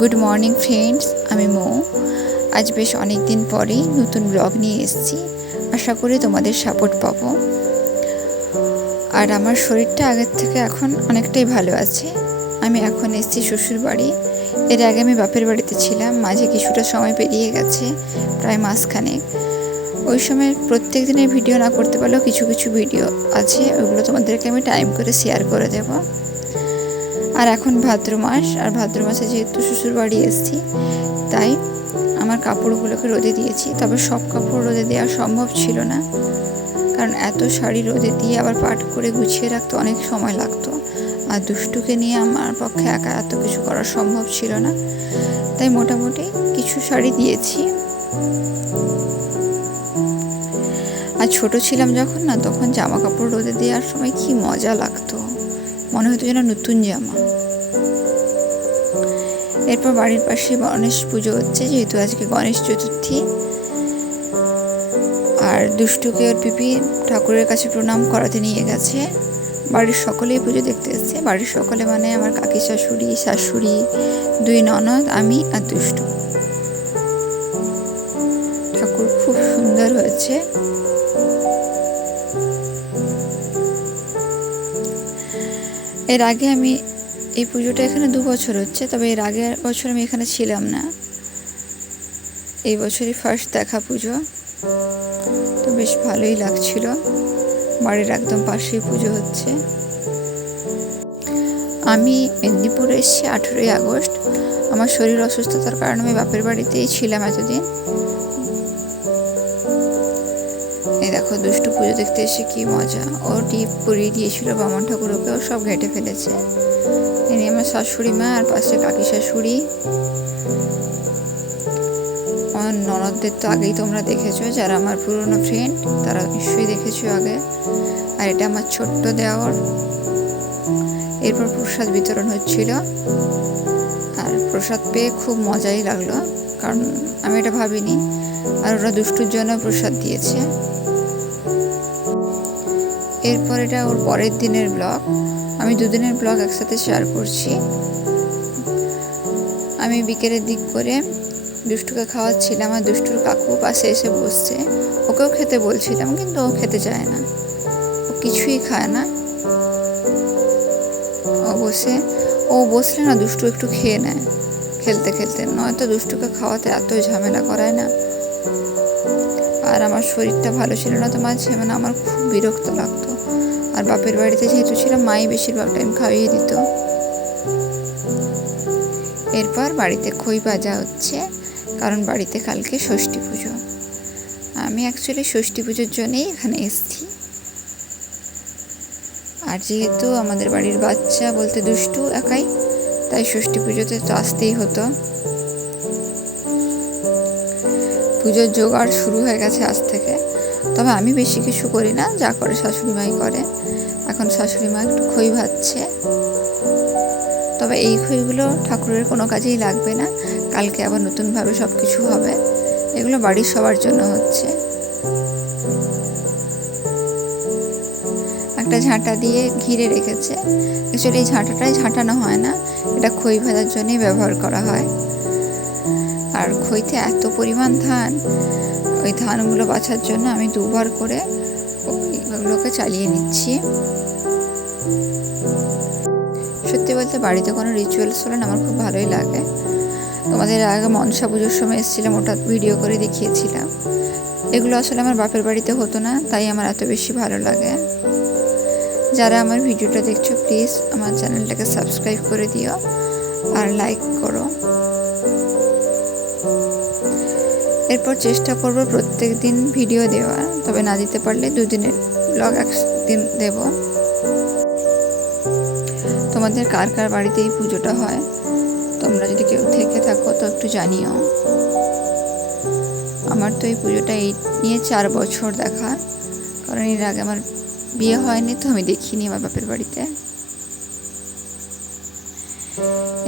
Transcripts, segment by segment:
Good morning friends আমি মৌ। আজ বেশ অনেক দিন পরেই নতুন ব্লগ নিয়ে এসেছি। আশা করি তোমাদের সাপোর্ট পাবো। আর আমার শরীরটা আগের থেকে এখন অনেকটাই ভালো আছে। আমি এখন এসেছি শ্বশুর বাড়ি। এর আগে আমি বাপের বাড়িতে ছিলাম। মাঝে কিছুটা সময় পেরিয়ে গেছে, প্রায় মাসখানেক। ওই সময় প্রত্যেক দিনের ভিডিও না করতে পারলেও কিছু কিছু ভিডিও আছে। ওইগুলো তোমাদেরকে আমি টাইম করে শেয়ার করে দেবো। আর এখন ভাদ্র মাস, আর ভাদ্র মাসে যেহেতু শ্বশুর বাড়ি এসেছি, তাই আমার কাপড়গুলোকে রোদে দিয়েছি। তবে সব কাপড় রোদে দেওয়া সম্ভব ছিল না, কারণ এত শাড়ি রোদে দিয়ে আবার পাট করে গুছিয়ে রাখতে অনেক সময় লাগতো। আর দুষ্টুকে নিয়ে আমার পক্ষে একা এত কিছু করা সম্ভব ছিল না। তাই মোটামুটি কিছু শাড়ি দিয়েছি। আর ছোট ছিলাম যখন না, তখন জামা কাপড় রোদে দেওয়ার সময় কি মজা লাগতো। মনে হতো যেন নতুন জামা এরপর বাড়ির পাশে গণেশ পুজো হচ্ছে, যেহেতু আজকে গণেশ চতুর্থী। আর দুষ্টুকে ওর পিপি ঠাকুরের কাছে প্রণাম করাতে নিয়ে গেছে। বাড়ির সকলেই পুজো দেখতে এসছে। বাড়ির সকলে মানে আমার কাকি শাশুড়ি শাশুড়ি, দুই ননদ, আমি আর দুষ্টু। ঠাকুর খুব সুন্দর হয়েছে। এর আগে আমি এই পুজোটা এখানে দু বছর হচ্ছে, তবে এর আগের বছর আমি এখানে ছিলাম না। এই বছরই ফার্স্ট দেখা পুজো। তো বেশ ভালোই লাগছিল। বাড়ির একদম পাশেই পুজো হচ্ছে। আমি মেদিনীপুরে এসেছি আঠেরোই আগস্ট। আমার শরীর অসুস্থতার কারণে আমি বাপের বাড়িতেই ছিলাম এতদিন। দেখো, দুষ্টু পুজো দেখতে এসে কি মজা। ও টিপ পরিয়ে দিয়েছিল বামন ঠাকুরকে, ও সব ঘেঁটে ফেলেছে। ইনি আমার শাশুড়ি মা আর পাশে কাকি শাশুড়ি। আমার ননদদের তো আগেই তোমরা দেখেছ, যারা আমার পুরনো ফ্রেন্ড তারা নিশ্চয়ই দেখেছ আগে। আর এটা আমার ছোট্ট দেওয়ার এরপর প্রসাদ বিতরণ হচ্ছিল। আর প্রসাদ পেয়ে খুব মজাই লাগল, কারণ আমি এটা ভাবিনি। আর ওরা দুষ্টুর জন্য প্রসাদ দিয়েছে। এরপর এটা ওর পরের দিনের ব্লগ। আমি দুদিনের ব্লগ একসাথে শেয়ার করছি। আমি বিকেলের দিক করে দুষ্টুকে খাওয়াচ্ছিলাম আর দুষ্টুর কাকু পাশে এসে বসছে। ওকেও খেতে বলছিলাম, কিন্তু ও খেতে চায় না। ও কিছুই খায় না। ও বসে, ও বসলে না দুষ্টু একটু খেয়ে নেয়। খেলতে খেলতে। নয়তো দুষ্টুকে খাওয়াতে এত ঝামেলা করায় না। আর আমার শরীরটা ভালো ছিল না, তো মাঝে মানে আমার খুব বিরক্ত লাগতো। আর বাপের বাড়িতে যেহেতু ছিলাম, মাই বেশিরভাগ টাইম খাইয়ে দিত। এরপর বাড়িতে খই ভাজা হচ্ছে, কারণ বাড়িতে কালকে ষষ্ঠী পুজো। আমি অ্যাকচুয়ালি ষষ্ঠী পুজোর জন্যেই এখানে এসেছি। আর যেহেতু আমাদের বাড়ির বাচ্চা বলতে দুষ্টু একাই, তাই ষষ্ঠী পুজোতে তো আসতেই হতো। পুজোর জোগাড় শুরু হয়ে গেছে আজ থেকে। তবে আমি বেশি কিছু করি না, যা করে শাশুড়ি মাই করে। এখন শাশুড়ি মা একটু খই ভাজছে তবে এই খইগুলো ঠাকুরের কোনো কাজেই লাগবে না। কালকে আবার নতুনভাবে সব কিছু হবে। এগুলো বাড়ির সবার জন্য হচ্ছে। একটা ঝাঁটা দিয়ে ঘিরে রেখেছে। অ্যাকচুয়ালি এই ঝাঁটাটাই ঝাঁটানো হয় না। এটা খই ভাজার জন্যই ব্যবহার করা হয়। আর খইতে এত পরিমাণ ধান, ওই ধানগুলো বাছার জন্য আমি দুবার করে ওইগুলোকে চালিয়ে নিচ্ছি। সত্যি বলতে বাড়িতে কোনো রিচুয়ালস হলে আমার খুব ভালোই লাগে। তোমাদের আগে মনসা পুজোর সময় এসেছিলাম, ওটা ভিডিও করে দেখিয়েছিলাম। এগুলো আসলে আমার বাপের বাড়িতে হতো না, তাই আমার এত বেশি ভালো লাগে। যারা আমার ভিডিওটা দেখছ প্লিজ আমার চ্যানেলটাকে সাবস্ক্রাইব করে দিও আর লাইক করো। এরপর চেষ্টা করব প্রত্যেক দিন ভিডিও দেওয়ার, তবে না দিতে পারলে দুদিনের ব্লগ একদিন দেব। তোমাদের কার কার বাড়িতে এই পুজোটা হয়, তোমরা যদি কেউ থেকে থাকো তো একটু জানিও। আমার তো এই পুজোটা এই নিয়ে চার বছর দেখা, কারণ এর আগে আমার বিয়ে হয়নি তো আমি দেখিনি আমার বাপের বাড়িতে।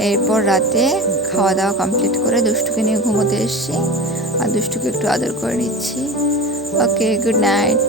এরপর রাতে খাওয়া দাওয়া কমপ্লিট করে দুষ্টুকে নিয়ে ঘুমোতে এসছি, আর দুষ্টুকে একটু আদর করে নিচ্ছি। Okay good night